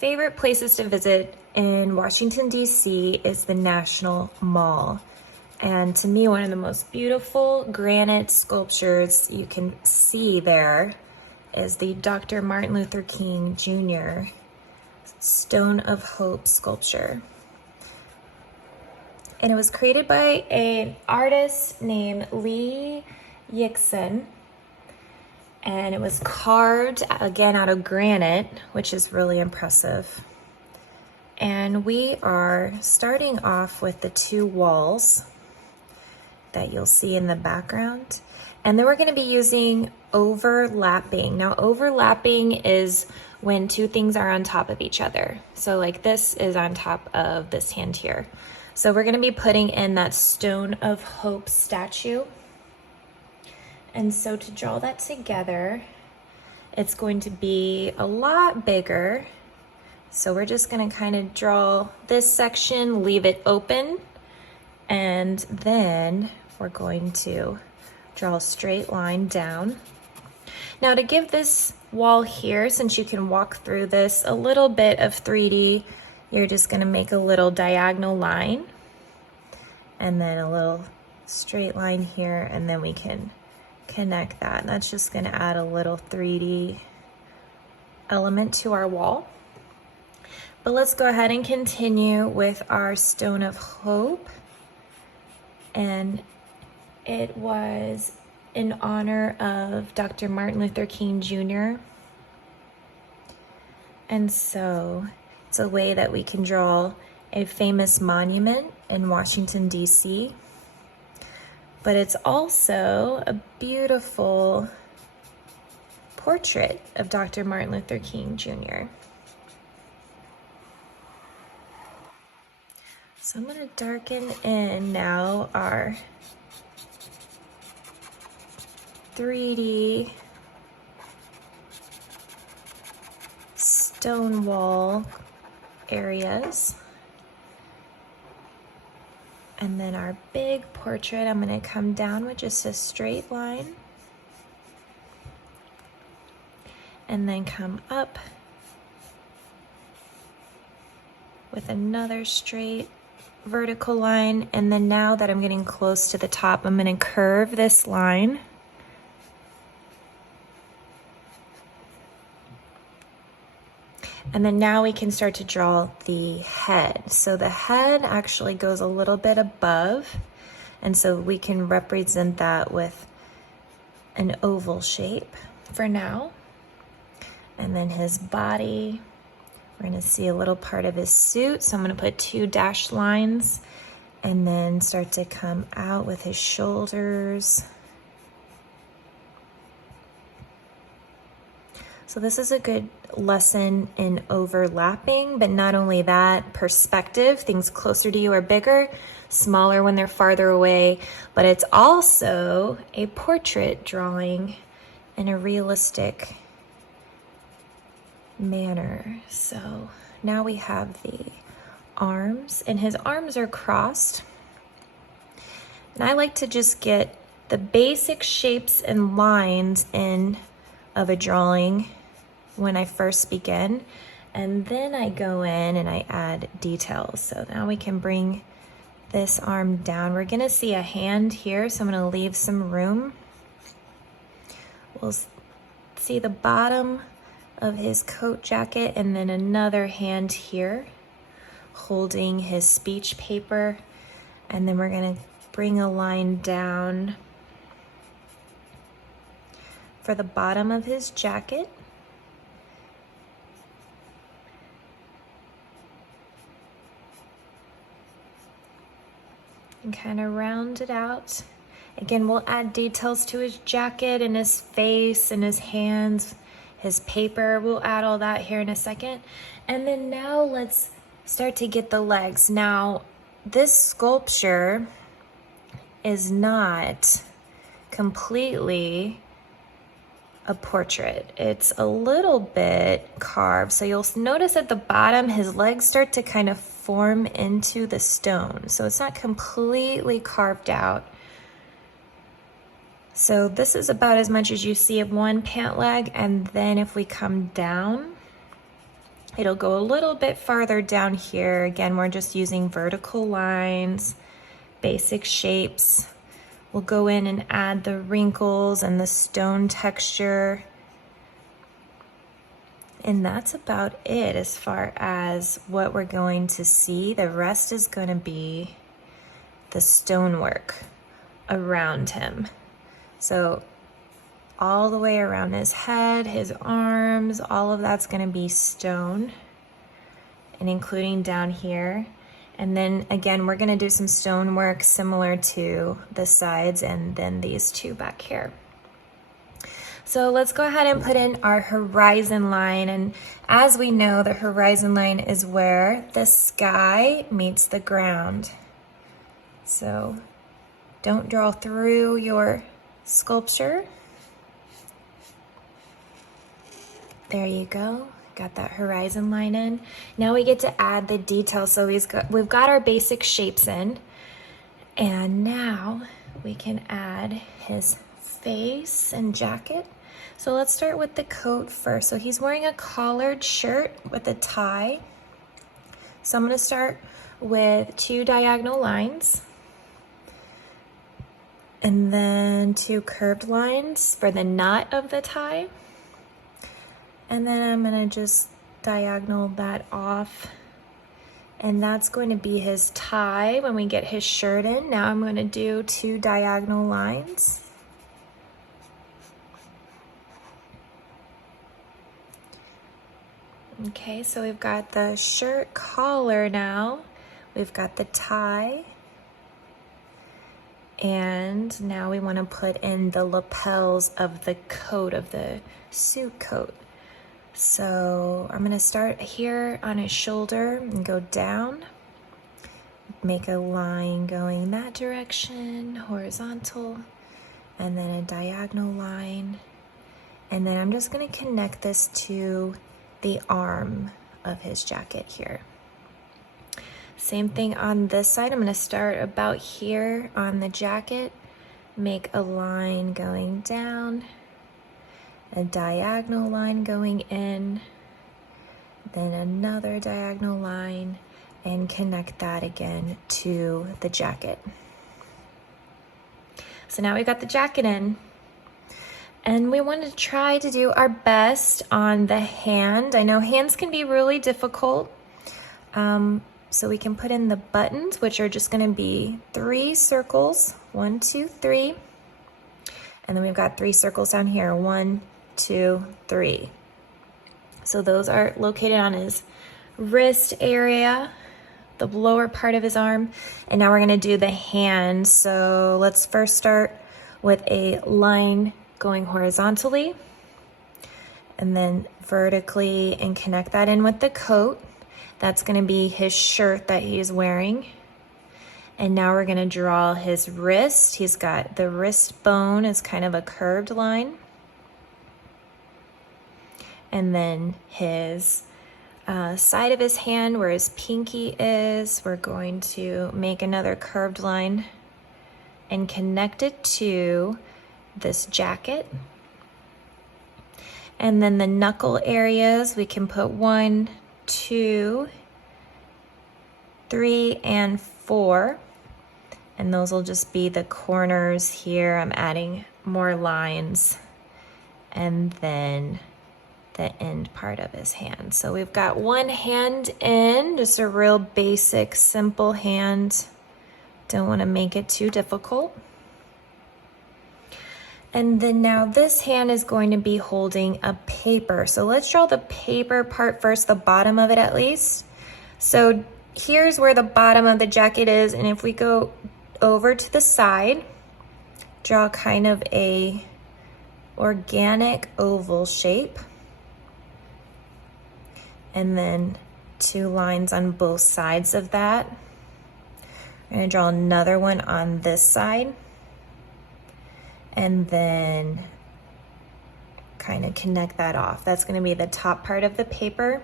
favorite places to visit in Washington, D.C. is the National Mall. And to me, one of the most beautiful granite sculptures you can see there is the Dr. Martin Luther King Jr. Stone of Hope sculpture. And it was created by an artist named Lee Yickson. And it was carved, again, out of granite, which is really impressive. And we are starting off with the two walls that you'll see in the background. And then we're going to be using overlapping. Now, overlapping is when two things are on top of each other. So like this is on top of this hand here. So we're going to be putting in that Stone of Hope statue. And so to draw that together, it's going to be a lot bigger. So we're just going to kind of draw this section, leave it open, and then we're going to draw a straight line down. Now to give this wall here, since you can walk through this, a little bit of 3D, you're just going to make a little diagonal line and then a little straight line here, and then we can connect that. That's just going to add a little 3D element to our wall. But let's go ahead and continue with our Stone of Hope. And it was in honor of Dr. Martin Luther King Jr. And so it's a way that we can draw a famous monument in Washington, D.C. But it's also a beautiful portrait of Dr. Martin Luther King Jr. So I'm going to darken in now our 3D stone wall areas. And then our big portrait, I'm going to come down with just a straight line. And then come up with another straight vertical line. And then now that I'm getting close to the top, I'm going to curve this line. And then now we can start to draw the head. So the head actually goes a little bit above, and so we can represent that with an oval shape for now. And then his body, we're gonna see a little part of his suit. So I'm gonna put two dashed lines and then start to come out with his shoulders. So this is a good lesson in overlapping, but not only that, perspective, things closer to you are bigger, smaller when they're farther away, but it's also a portrait drawing in a realistic manner. So now we have the arms, and his arms are crossed. And I like to just get the basic shapes and lines in of a drawing when I first begin, and then I go in and I add details. So now we can bring this arm down. We're gonna see a hand here, so I'm gonna leave some room. We'll see the bottom of his coat jacket, and then another hand here holding his speech paper, and then we're gonna bring a line down for the bottom of his jacket. And kind of round it out. Again, we'll add details to his jacket and his face and his hands, his paper. We'll add all that here in a second. And then now let's start to get the legs. Now, this sculpture is not completely a portrait. It's a little bit carved. So you'll notice at the bottom, his legs start to kind of form into the stone. So it's not completely carved out. So this is about as much as you see of one pant leg. And then if we come down, It'll go a little bit farther down here. Again, we're just using vertical lines, basic shapes. We'll go in and add the wrinkles and the stone texture. And that's about it as far as what we're going to see. The rest is going to be the stonework around him. So all the way around his head, his arms, all of that's going to be stone, and including down here. And then again, we're going to do some stonework similar to the sides and then these two back here. So let's go ahead and put in our horizon line. And as we know, the horizon line is where the sky meets the ground. So don't draw through your sculpture. There you go. Got that horizon line in. Now we get to add the details. So we've got our basic shapes in. And now we can add his face and jacket. So let's start with the coat first. So he's wearing a collared shirt with a tie. So I'm going to start with 2 diagonal lines and then 2 curved lines for the knot of the tie. And then I'm going to just diagonal that off. And that's going to be his tie when we get his shirt in. Now I'm going to do 2 diagonal lines. Okay, so we've got the shirt collar now. We've got the tie. And now we want to put in the lapels of the coat, of the suit coat. So I'm going to start here on his shoulder and go down. Make a line going that direction, horizontal, and then a diagonal line. And then I'm just going to connect this to the arm of his jacket here. Same thing on this side. I'm going to start about here on the jacket, make a line going down, a diagonal line going in, then another diagonal line, and connect that again to the jacket. So now we've got the jacket in. And we want to try to do our best on the hand. I know hands can be really difficult. So we can put in the buttons, which are just going to be 3 circles. 1, 2, 3. And then we've got 3 circles down here. 1, 2, 3. So those are located on his wrist area, the lower part of his arm. And now we're going to do the hand. So let's first start with a line going horizontally and then vertically and connect that in with the coat. That's going to be his shirt that he's wearing. And now we're going to draw his wrist. He's got the wrist bone is kind of a curved line. And then his side of his hand where his pinky is, we're going to make another curved line and connect it to this jacket. And then the knuckle areas, we can put 1, 2, 3, and 4. And those will just be the corners here. I'm adding more lines. And then the end part of his hand. So we've got one hand in, just a real basic, simple hand. Don't want to make it too difficult. And then now this hand is going to be holding a paper. So let's draw the paper part first, the bottom of it at least. So here's where the bottom of the jacket is. And if we go over to the side, draw kind of a organic oval shape. And then 2 lines on both sides of that. I'm going to draw another one on this side. And then kind of connect that off. That's going to be the top part of the paper.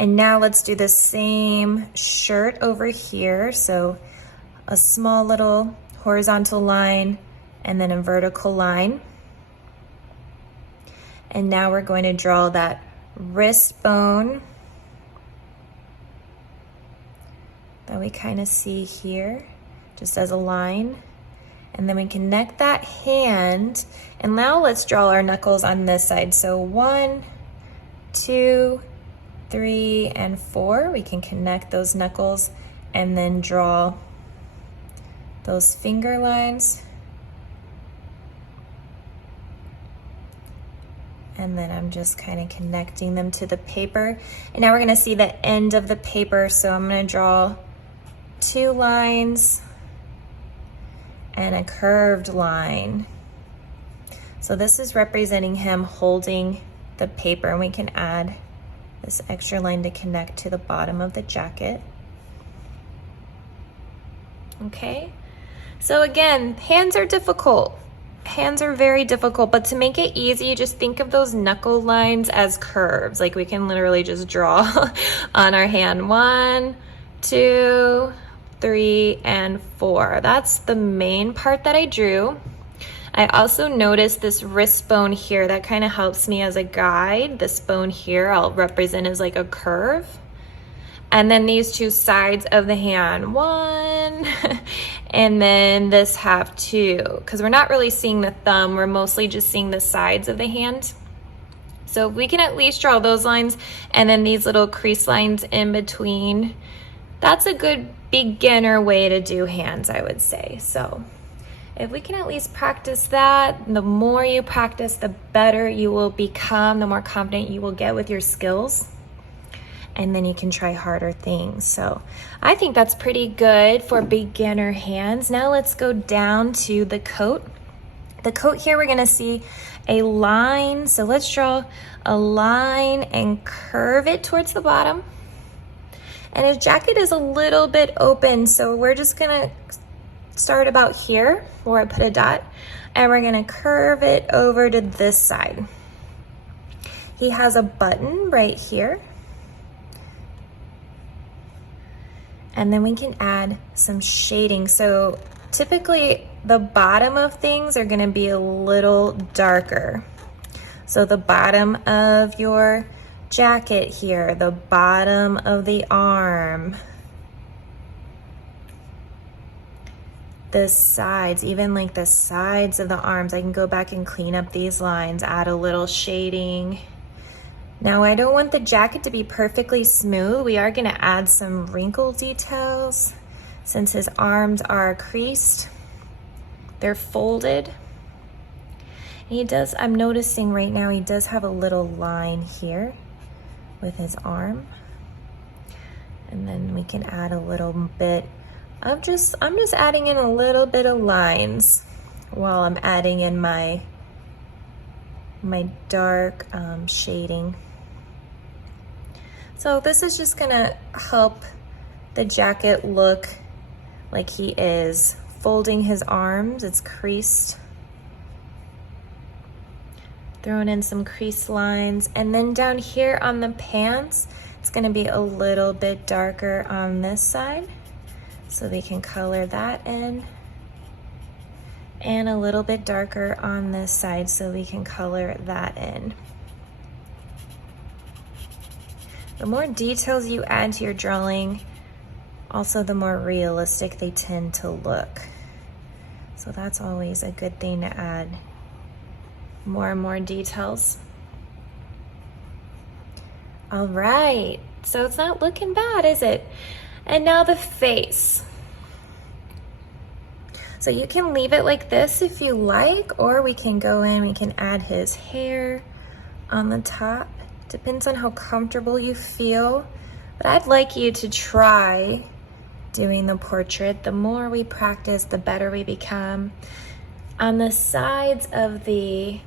And now let's do the same shirt over here. So a small little horizontal line and then a vertical line. And now we're going to draw that wrist bone that we kind of see here, just as a line. And then we connect that hand. And now let's draw our knuckles on this side. So 1, 2, 3, and 4. We can connect those knuckles and then draw those finger lines. And then I'm just kind of connecting them to the paper. And now we're gonna see the end of the paper. So I'm gonna draw 2 lines and a curved line. So this is representing him holding the paper, and we can add this extra line to connect to the bottom of the jacket. Okay, so again, hands are difficult. Hands are very difficult, but to make it easy, just think of those knuckle lines as curves. Like we can literally just draw on our hand 1, 2, 3, and 4. That's the main part that I drew. I also noticed this wrist bone here. That kind of helps me as a guide. This bone here I'll represent as like a curve. And then these 2 sides of the hand, 1, and then this half 2, because we're not really seeing the thumb, we're mostly just seeing the sides of the hand. So if we can at least draw those lines and then these little crease lines in between, that's a good beginner way to do hands, I would say. So if we can at least practice that, the more you practice, the better you will become, the more confident you will get with your skills. And then you can try harder things. So I think that's pretty good for beginner hands. Now let's go down to the coat. The coat here, we're gonna see a line. So let's draw a line and curve it towards the bottom. And his jacket is a little bit open, so we're just gonna start about here where I put a dot, and we're gonna curve it over to this side. He has a button right here. And then we can add some shading. So typically the bottom of things are gonna be a little darker. So the bottom of your jacket here, the bottom of the arm, the sides, even like the sides of the arms. I can go back and clean up these lines, add a little shading. Now I don't want the jacket to be perfectly smooth. We are gonna add some wrinkle details since his arms are creased. They're folded. He does, I'm noticing right now, he does have a little line here with his arm. And then we can add a little bit of I'm just adding in a little bit of lines while I'm adding in my dark shading. So this is just gonna help the jacket look like he is folding his arms. It's creased. Throwing in some crease lines. And then down here on the pants, it's gonna be a little bit darker on this side. So we can color that in. And a little bit darker on this side so we can color that in. The more details you add to your drawing, also the more realistic they tend to look. So that's always a good thing to add more and more details. All right, so it's not looking bad, is it? And now the face. So you can leave it like this if you like, or we can go in, we can add his hair on the top. Depends on how comfortable you feel, but I'd like you to try doing the portrait. The more we practice, the better we become. On the sides of the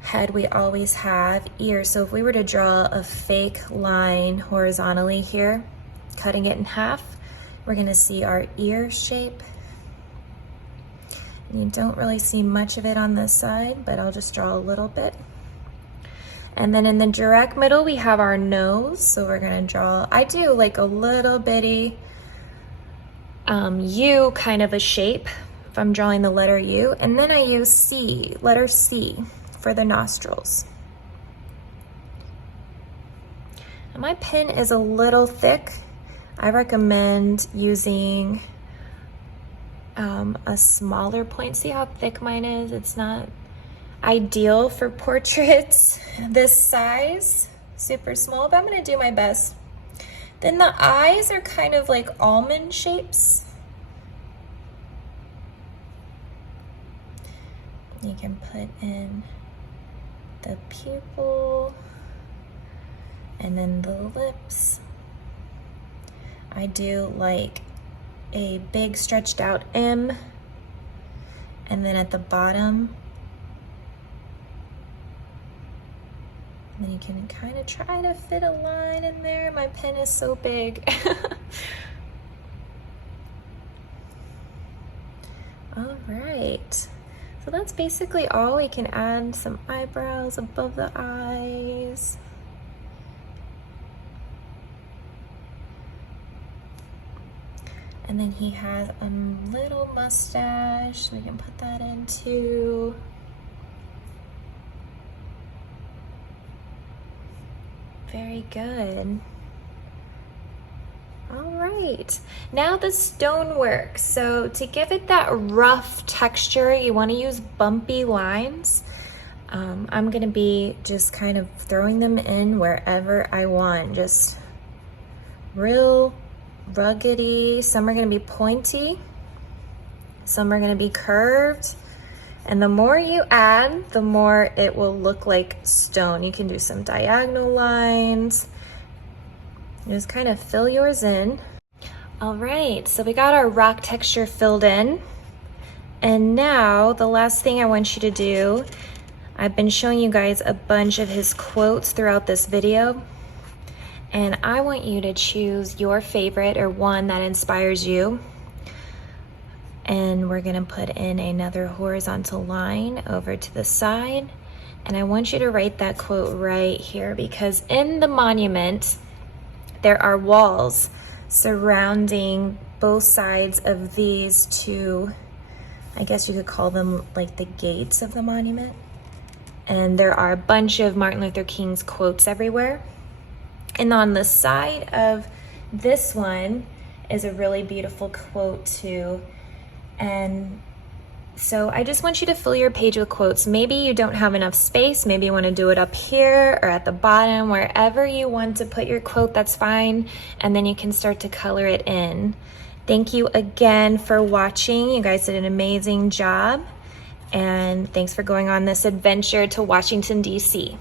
head, we always have ears. So if we were to draw a fake line horizontally here, cutting it in half, we're gonna see our ear shape. And you don't really see much of it on this side, but I'll just draw a little bit. And then in the direct middle, we have our nose. So we're gonna draw, I do like a little bitty U kind of a shape if I'm drawing the letter U. And then I use C, letter C for the nostrils. And my pen is a little thick. I recommend using a smaller point. See how thick mine is? It's not ideal for portraits this size, super small, but I'm gonna do my best. Then the eyes are kind of like almond shapes. You can put in the pupil and then the lips. I do like a big stretched out M, and then at the bottom, and then you can kind of try to fit a line in there. My pen is so big. All right, so that's basically all. We can add some eyebrows above the eyes. And then he has a little mustache, so we can put that in too. Very good. All right, now the stonework. So to give it that rough texture, you want to use bumpy lines. I'm gonna be just kind of throwing them in wherever I want, just real ruggedy. Some are going to be pointy, some are going to be curved, and the more you add, the more it will look like stone. You can do some diagonal lines, just kind of fill yours in. All right, so we got our rock texture filled in, and now the last thing I want you to do, I've been showing you guys a bunch of his quotes throughout this video, and I want you to choose your favorite or one that inspires you. And we're gonna put in another horizontal line over to the side. And I want you to write that quote right here, because in the monument, there are walls surrounding both sides of these two, I guess you could call them like the gates of the monument. And there are a bunch of Martin Luther King's quotes everywhere. And on the side of this one is a really beautiful quote too. And so I just want you to fill your page with quotes. Maybe you don't have enough space. Maybe you want to do it up here or at the bottom, wherever you want to put your quote, that's fine. And then you can start to color it in. Thank you again for watching. You guys did an amazing job. And thanks for going on this adventure to Washington, D.C.